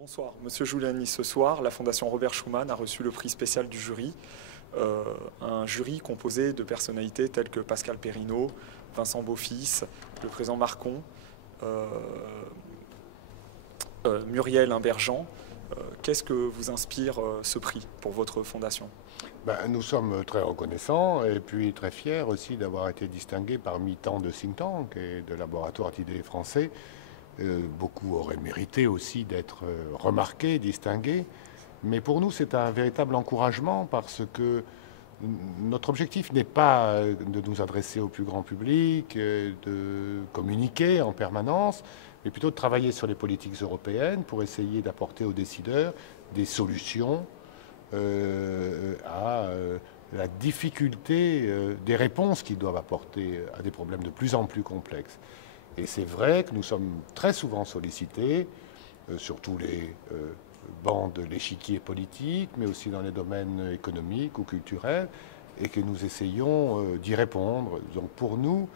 Bonsoir, Monsieur Giuliani. Ce soir, la Fondation Robert Schuman a reçu le prix spécial du jury, un jury composé de personnalités telles que Pascal Perrineau, Vincent Beaufils, le président Marcon, Muriel Imberjean. Qu'est-ce que vous inspire ce prix pour votre fondation? Nous sommes très reconnaissants et puis très fiers aussi d'avoir été distingués parmi tant de think tanks et de laboratoires d'idées français. Beaucoup auraient mérité aussi d'être remarqués, distingués. Mais pour nous, c'est un véritable encouragement parce que notre objectif n'est pas de nous adresser au plus grand public, de communiquer en permanence, mais plutôt de travailler sur les politiques européennes pour essayer d'apporter aux décideurs des solutions à la difficulté des réponses qu'ils doivent apporter à des problèmes de plus en plus complexes. Et c'est vrai que nous sommes très souvent sollicités, sur tous les bancs de l'échiquier politique, mais aussi dans les domaines économiques ou culturels, et que nous essayons d'y répondre. Donc pour nous,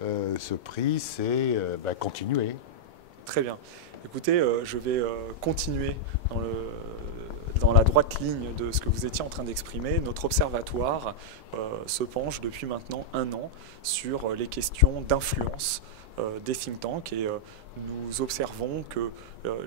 ce prix, c'est continuer. Très bien. Écoutez, je vais continuer dans la droite ligne de ce que vous étiez en train d'exprimer. Notre observatoire se penche depuis maintenant un an sur les questions d'influence des think tanks et nous observons que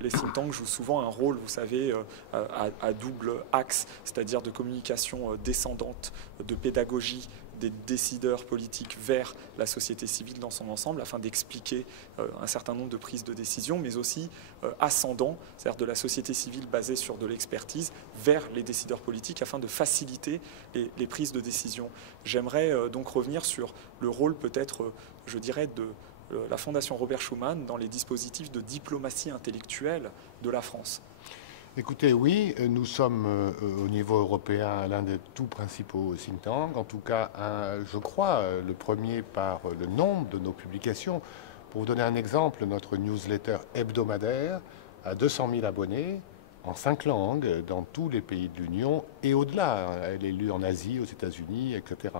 les think tanks jouent souvent un rôle, vous savez, à double axe, c'est-à-dire de communication descendante, de pédagogie des décideurs politiques vers la société civile dans son ensemble afin d'expliquer un certain nombre de prises de décision, mais aussi ascendant, c'est-à-dire de la société civile basée sur de l'expertise vers les décideurs politiques afin de faciliter les prises de décision. J'aimerais donc revenir sur le rôle peut-être, je dirais, de la Fondation Robert Schuman dans les dispositifs de diplomatie intellectuelle de la France. Écoutez, oui, nous sommes au niveau européen l'un des tout principaux think tanks, en tout cas, je crois, le premier par le nombre de nos publications. Pour vous donner un exemple, notre newsletter hebdomadaire a 200 000 abonnés en 5 langues dans tous les pays de l'Union et au-delà. Elle est lue en Asie, aux États-Unis, etc.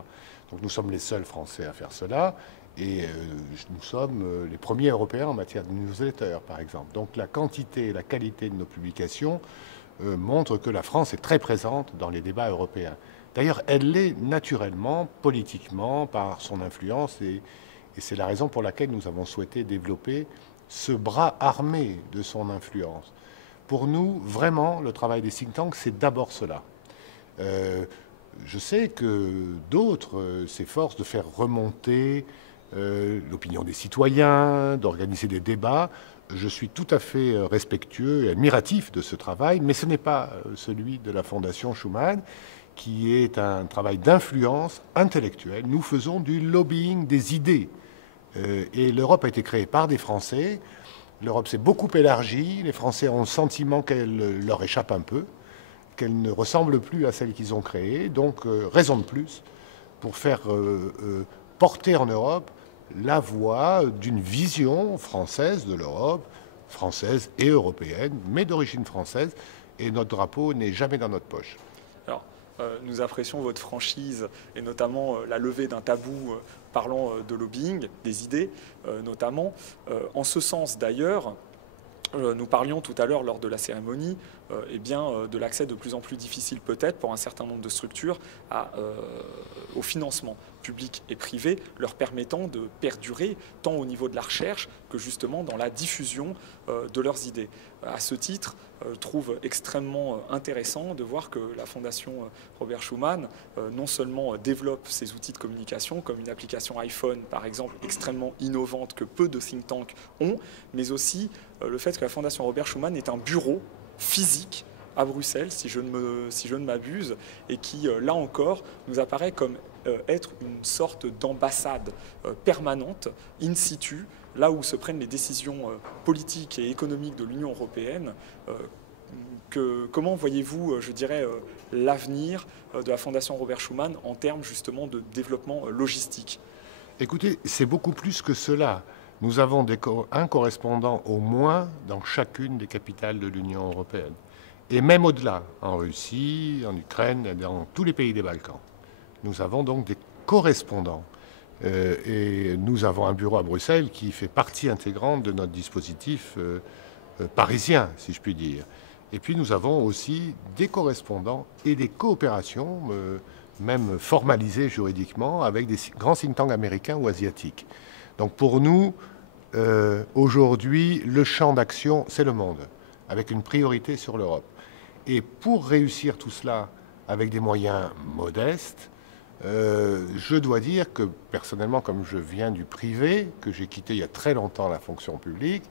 Donc nous sommes les seuls Français à faire cela. Et nous sommes les premiers Européens en matière de newsletter, par exemple. Donc la quantité et la qualité de nos publications montrent que la France est très présente dans les débats européens. D'ailleurs, elle l'est naturellement, politiquement, par son influence, et c'est la raison pour laquelle nous avons souhaité développer ce bras armé de son influence. Pour nous, vraiment, le travail des think tanks, c'est d'abord cela. Je sais que d'autres s'efforcent de faire remonter l'opinion des citoyens, d'organiser des débats. Je suis tout à fait respectueux et admiratif de ce travail, mais ce n'est pas celui de la Fondation Schuman, qui est un travail d'influence intellectuelle. Nous faisons du lobbying des idées. Et l'Europe a été créée par des Français. L'Europe s'est beaucoup élargie. Les Français ont le sentiment qu'elle leur échappe un peu, qu'elle ne ressemble plus à celle qu'ils ont créée. Donc, raison de plus pour faire porter en Europe la voix d'une vision française de l'Europe, française et européenne, mais d'origine française, et notre drapeau n'est jamais dans notre poche. Alors, nous apprécions votre franchise et notamment la levée d'un tabou parlant de lobbying, des idées notamment. En ce sens d'ailleurs, nous parlions tout à l'heure lors de la cérémonie de l'accès de plus en plus difficile peut-être pour un certain nombre de structures au financement public et privé, leur permettant de perdurer tant au niveau de la recherche que justement dans la diffusion de leurs idées. À ce titre, je trouve extrêmement intéressant de voir que la Fondation Robert Schuman non seulement développe ses outils de communication, comme une application iPhone par exemple, extrêmement innovante que peu de think tanks ont, mais aussi le fait que la Fondation Robert Schuman est un bureau physique à Bruxelles, si je ne m'abuse, et qui, là encore, nous apparaît comme être une sorte d'ambassade permanente, in situ, là où se prennent les décisions politiques et économiques de l'Union européenne. Comment voyez-vous, je dirais, l'avenir de la Fondation Robert Schuman en termes justement de développement logistique? Écoutez, c'est beaucoup plus que cela. Nous avons un correspondant au moins dans chacune des capitales de l'Union européenne. Et même au-delà, en Russie, en Ukraine, dans tous les pays des Balkans. Nous avons donc des correspondants. Et nous avons un bureau à Bruxelles qui fait partie intégrante de notre dispositif parisien, si je puis dire. Et puis nous avons aussi des correspondants et des coopérations, même formalisées juridiquement, avec des grands think tanks américains ou asiatiques. Donc pour nous, aujourd'hui, le champ d'action, c'est le monde, avec une priorité sur l'Europe. Et pour réussir tout cela avec des moyens modestes, je dois dire que personnellement, comme je viens du privé, que j'ai quitté il y a très longtemps la fonction publique,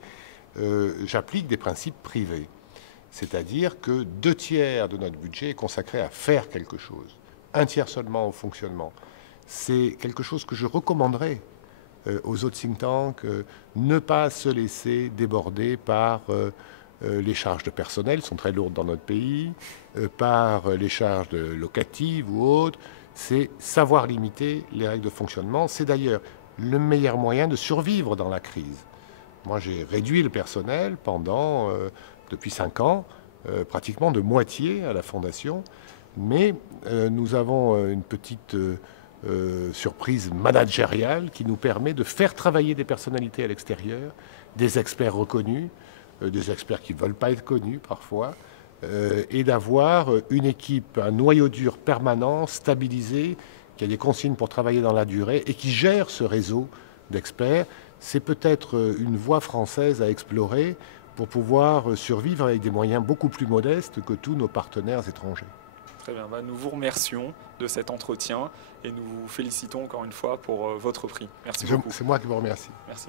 j'applique des principes privés. C'est-à-dire que 2 tiers de notre budget est consacré à faire quelque chose, 1 tiers seulement au fonctionnement. C'est quelque chose que je recommanderais aux autres think tanks, ne pas se laisser déborder par les charges de personnel, sont très lourdes dans notre pays, par les charges locatives ou autres. C'est savoir limiter les règles de fonctionnement. C'est d'ailleurs le meilleur moyen de survivre dans la crise. Moi, j'ai réduit le personnel depuis 5 ans, pratiquement de moitié à la Fondation, mais nous avons une petite surprise managériale qui nous permet de faire travailler des personnalités à l'extérieur, des experts reconnus, des experts qui ne veulent pas être connus parfois, et d'avoir une équipe, un noyau dur permanent, stabilisé, qui a des consignes pour travailler dans la durée et qui gère ce réseau d'experts. C'est peut-être une voie française à explorer pour pouvoir survivre avec des moyens beaucoup plus modestes que tous nos partenaires étrangers. Très bien, nous vous remercions de cet entretien et nous vous félicitons encore une fois pour votre prix. Merci beaucoup. C'est moi qui vous remercie. Merci.